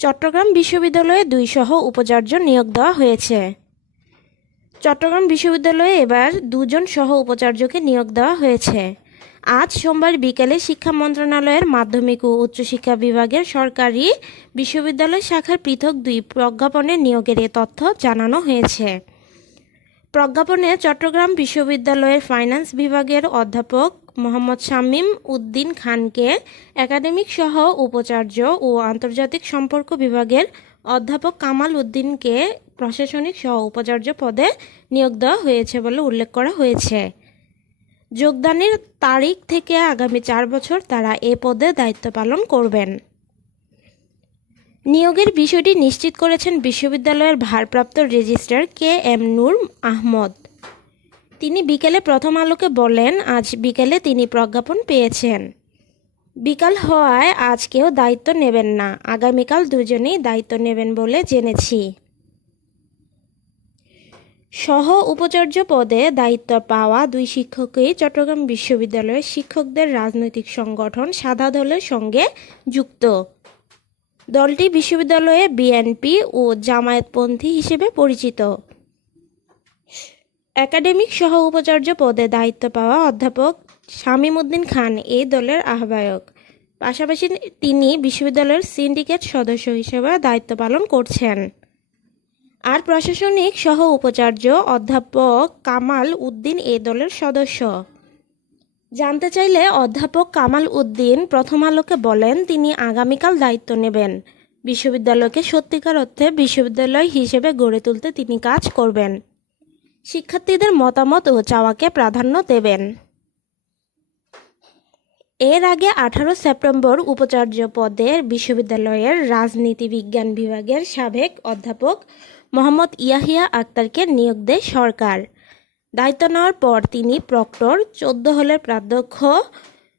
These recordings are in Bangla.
চট্টগ্রাম বিশ্ববিদ্যালয়ে 2 সহ উপাচার্য নিয়োগ দেওয়া হয়েছে। চট্টগ্রাম বিশ্ববিদ্যালয়ে এবার 2 জন সহ উপাচার্যকে নিয়োগ দেওয়া হয়েছে। আজ সোমবার বিকেলে শিক্ষা মন্ত্রণালয়ের মাধ্যমিক ও উচ্চশিক্ষা বিভাগের সরকারি বিশ্ববিদ্যালয় শাখার পৃথক 2 প্রজ্ঞাপনে নিয়োগের এ তথ্য জানানো হয়েছে। প্রজ্ঞাপনে চট্টগ্রাম বিশ্ববিদ্যালয়ের ফাইন্যান্স বিভাগের অধ্যাপক মোহাম্মদ শামীম উদ্দিন খানকে একাডেমিক সহ উপাচার্য ও আন্তর্জাতিক সম্পর্ক বিভাগের অধ্যাপক কামাল উদ্দিনকে প্রশাসনিক সহ উপাচার্য পদে নিয়োগ দেওয়া হয়েছে বলে উল্লেখ করা হয়েছে। যোগদানের তারিখ থেকে আগামী 4 বছর তারা এ পদে দায়িত্ব পালন করবেন। নিয়োগের বিষয়টি নিশ্চিত করেছেন বিশ্ববিদ্যালয়ের ভারপ্রাপ্ত রেজিস্ট্রার KM নূর আহমদ। তিনি বিকেলে প্রথম আলোকে বলেন, আজ বিকেলে তিনি প্রজ্ঞাপন পেয়েছেন। বিকাল হওয়ায় আজ কেউ দায়িত্ব নেবেন না, আগামীকাল দুজনেই দায়িত্ব নেবেন বলে জেনেছি। সহ উপাচার্য পদে দায়িত্ব পাওয়া 2 শিক্ষকই চট্টগ্রাম বিশ্ববিদ্যালয়ের শিক্ষকদের রাজনৈতিক সংগঠন সাদা দলের সঙ্গে যুক্ত। দলটি বিশ্ববিদ্যালয়ে বিএনপি ও জামায়াতপন্থী হিসেবে পরিচিত। একাডেমিক সহ উপাচার্য পদে দায়িত্ব পাওয়া অধ্যাপক শামীম উদ্দিন খান এই দলের আহ্বায়ক। পাশাপাশি তিনি বিশ্ববিদ্যালয়ের সিন্ডিকেট সদস্য হিসেবে দায়িত্ব পালন করছেন। আর প্রশাসনিক সহ উপাচার্য অধ্যাপক কামাল উদ্দিন এই দলের সদস্য। জানতে চাইলে অধ্যাপক কামাল উদ্দিন প্রথম আলোকে বলেন, তিনি আগামীকাল দায়িত্ব নেবেন। বিশ্ববিদ্যালয়কে সত্যিকার অর্থে বিশ্ববিদ্যালয় হিসেবে গড়ে তুলতে তিনি কাজ করবেন। শিক্ষার্থীদের মতামত ও চাওয়াকে প্রাধান্য দেবেন। এর আগে 18 সেপ্টেম্বর উপাচার্য পদে বিশ্ববিদ্যালয়ের রাজনীতি বিজ্ঞান বিভাগের সাবেক অধ্যাপক মোহাম্মদ ইয়াহিয়া আক্তারকে নিয়োগ দেয় সরকার। দায়িত্ব নেওয়ার পর তিনি প্রক্টর, 14 হলের প্রাধ্যক্ষ,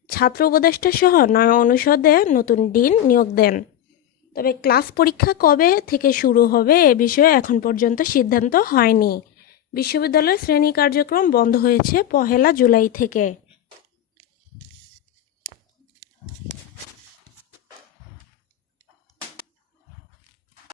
ছাত্র উপদেষ্টা সহ 9 অনুষদে নতুন ডিন নিয়োগ দেন। তবে ক্লাস পরীক্ষা কবে থেকে শুরু হবে এ বিষয়ে এখন পর্যন্ত সিদ্ধান্ত হয়নি। বিশ্ববিদ্যালয়ের শ্রেণী কার্যক্রম বন্ধ হয়েছে 1 জুলাই থেকে।